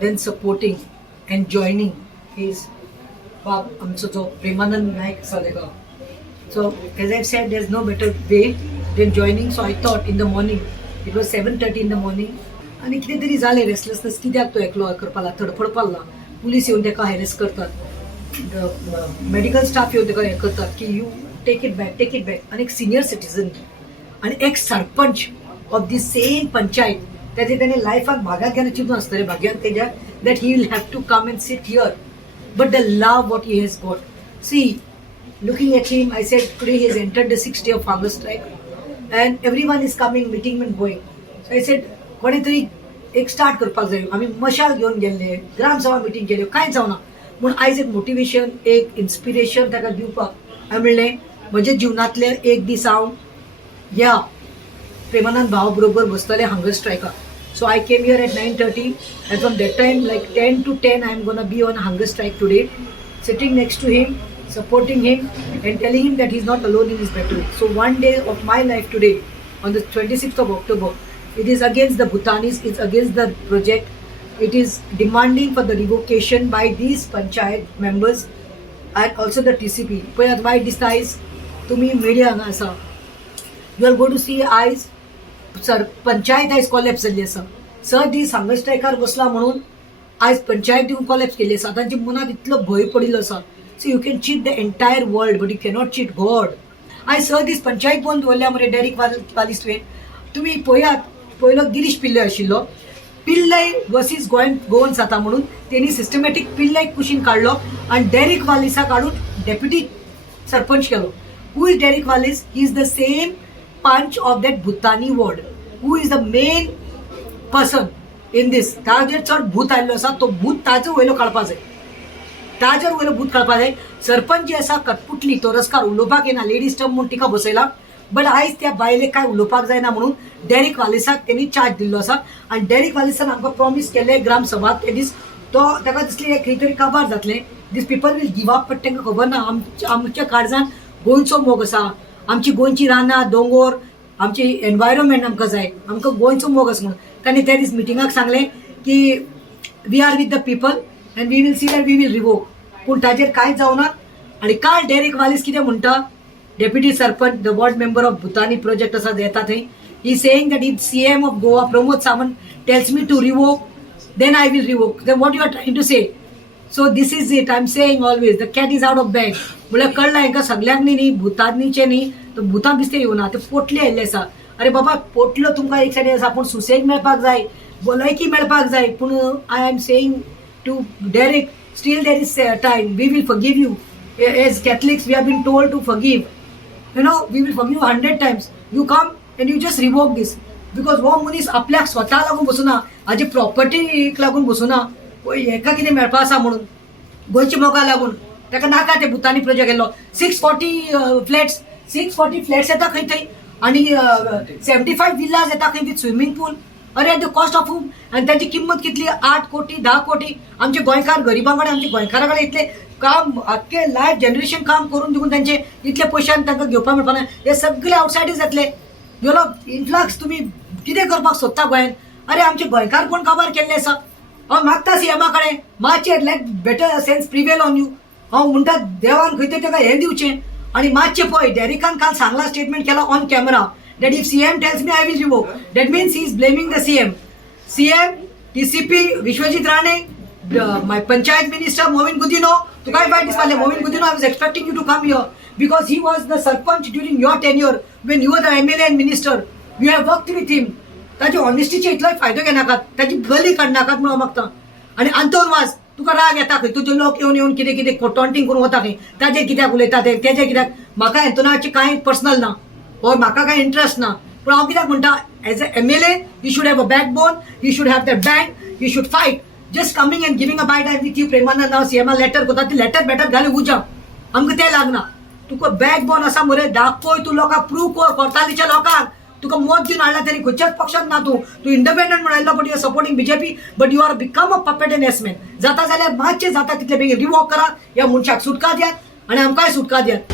then supporting and joining his आमचो जो Premanand Naik Salega. So as I've said, there's no better way than joining. So I thought in the morning, it was 7:30 in the morning, आणि कितें तरी जालें restlessness कित्याक तो एकलो करपाला तडफडपाला police येवन ताका हॅरेस करतात मेडिकल स्टाफ येवन ताका हें करतात की यू टेक इट बॅक आणि एक सिनियर सिटीजन आणि एक sarpanch of the same panchayat त्याचे त्याने लायफाक भाग्यात घेवन चिंतून आसतलें भाग्यात तेज्या that he will have to come and sit here but the love what he has got see looking at him, I said today he has entered the 6th day of hunger strike and everyone is coming, meeting and going. So I said, कोणीतरी एक start करपाक जाय. आमी मशाल घेवन गेल्ले, ग्रामसभा meeting केल्यो, कांय जावना. पूण आयज एक मोटिवेशन, एक इन्स्पिरेशन ताका दिवपाक हांवें म्हणलें म्हज्या जिवनांतले एक दीस हांव ह्या प्रेमानंद भाव बरोबर बसतलें hunger स्ट्रायकाक. So I came here at 9:30 and from that time like 10 to 10 I am going to be on hunger strike today, sitting next to him, supporting him and telling him that he's not alone in his battle. So one day of my life today, on the 26th of October, it is against the Bhutanis, it's against the project. It is demanding for the revocation by these panchayat members and also the TCP. But why this ties to me media asa? You are going to see eyes, sir, panchayat is collapse झाली आसा. Sir दी hunger strikear बसला म्हणून आज पंचायत येऊन collapse केली आसा. तांच्या मनात इतलो भय पडिल्लो आसा. So you can cheat the entire world, but you cannot cheat God. I saw this panchayat बंद दवरल्या मरे डेरिक वालीस तुवें. तुम्ही पळयात पयलो गिरीश पिल्लय आशिल्लो. पिल्लय वर्सीस गोवन जाता म्हणून तेणी सिस्टमॅटीक पिल्लयक कुशीन काडलो आनी डेरिक वालिसा काडून डेप्युटी सरपंच केलो. Who is Derrick Wallis? He is the same panch of that Bhutani ward. Who is the main person in this. ताजेर चड भूत आयिल्लो आसा. तो भूत ताजो वयलो काडपाक जाय. ताजेर वयलो भूत काडपाक जाय. सरपंच जी आसा कटपुटली तोरस्कार उलोवपाक येना लेडीज टर्म म्हणून तिका बसयला. बट आयज त्या बायलेक काय उलोवपाक जायना म्हणून डेरिक वालिसाक तेणी चार्ज दिल्लो आसा आनी डेरिक वालिसान आमकां प्रॉमिस केलें ग्राम सभा ते दीस तो ताका दिसलें खंय तरी काबार जातलें. These people will give up but तांकां खबर ना आमच्या काळजान गोंयचो मोग आसा. आमची गोंयची रानां दोंगर आमची एनवायरमेंट आमकां जाय. आमकां गोंयचो मोग आसा म्हणून ताणें त्या दीस मिटिंगाक सांगलें की we are with the people and we will see that we will revoke. पूण ताजेर कांयच जावना. आनी काल डेरिक वालिस कितें म्हणटा deputy sarpanch the ward member of Bhutani project आसा येता थंय he saying that if CM of Goa Pramod Sawant tells me to revoke then I will revoke. Then what you are trying to say? So this is it. I am saying always the cat is out of bag. म्हळ्यार कळ्ळां हांकां सगल्यांक न्ही भुतानीचे न्ही तर भुतान दिसते येवना ते पोटले आयिल्ले आसा. अरे बाबा पोटलो तुमकां एक सायडीन आसा पूण सुसेग मेळपाक जाय भलायकी मेळपाक जाय. पूण I am saying to Derek, still there is time. We will forgive you. As Catholics, we have been told to forgive. You know, we will forgive 100 times. You come and you just revoke this. Because वो मनीस आपल्याक स्वता लागून बसूना हाजी प्रॉपर्टीक लागून बसूना हेका कितें मेळपा आसा म्हणून गोंयच्या मोगा लागून ताका नाका ते भुतानी प्रोजेक्ट येयलो. 640 फ्लॅट्स येता खंय थंय आनी 75 विल्लाज येता खंय विथ स्विमींग पूल. अरे द कॉस्ट ऑफ होम आणि त्याची किंमत कितली 8 कोटी 10 कोटी. आमचे गोंयकार गरिबांकडे आमचे गोंयकारा कडेन इतले काम आख्खे लायफ जनरेशन काम करून दिवून त्यांचे इतले पयशान तांकां घेवपाक मेळपाना. हे सगळे आवटसायडीज येतले. योलो इन्फ्लक्स तुमी कितें करपाक सोदता गोंयान? अरे आमचे गोंयकार कोण काबार केल्ले आसा. हांव मागता सीएमा कडेन मातशें let better sense prevail on you. हांव म्हणटा देवान खंय तरी ताका हें दिवचें आनी मातशें पळय डेरिकान काल सांगला स्टेटमेंट केला on camera that if CM tells me I will revoke, that means he is blaming the CM. CM, TCP, Vishwajit Rane, my panchayat minister Mohin Coutinho. To guy fight this Mohin Coutinho, I was expecting you to come here because he was the Sarpanch during your tenure when you were the MLA and minister. You have worked with him. ताची ऑनेस्टीचे इतलोय फायदो घेनाकात ताची गली काडनाकात म्हणून मागता. आनी अंतर्वास तुका राग येता खंय तुजे लोक येवन कितें कितें टॉन्टिंग करून वता खंय ताजेर कित्याक उलयता तेजेर कित्याक. म्हाका हेतुनाची कांय पर्सनल ना और म्हाका काय इंटरेस्ट ना. पूण हांव कित्याक म्हणटा as a MLA you should have a backbone. You should have that bank. You should fight. Just coming and giving a bite I with you Premanand हांव CM लेटर करता ते लेटर बेटर घालून उजा आमकां तें लागना. तुका बॅकबोन आसा मरे दाखय तूं लोकांक प्रूव कर कोर्तालीच्या लोकांक. तुका मत दिवन हाडला तरी खंयच्याच पक्षांत ना. तूं इंडिपेंडंट म्हणून आयिल्लो but you are supporting BJP but you are become a puppet and yes man. जाता जाल्यार मातशें जाता तितले बेगीन रिवॉक करा. ह्या मनशाक सुटका दियात आनी आमकांय सुटका दियात.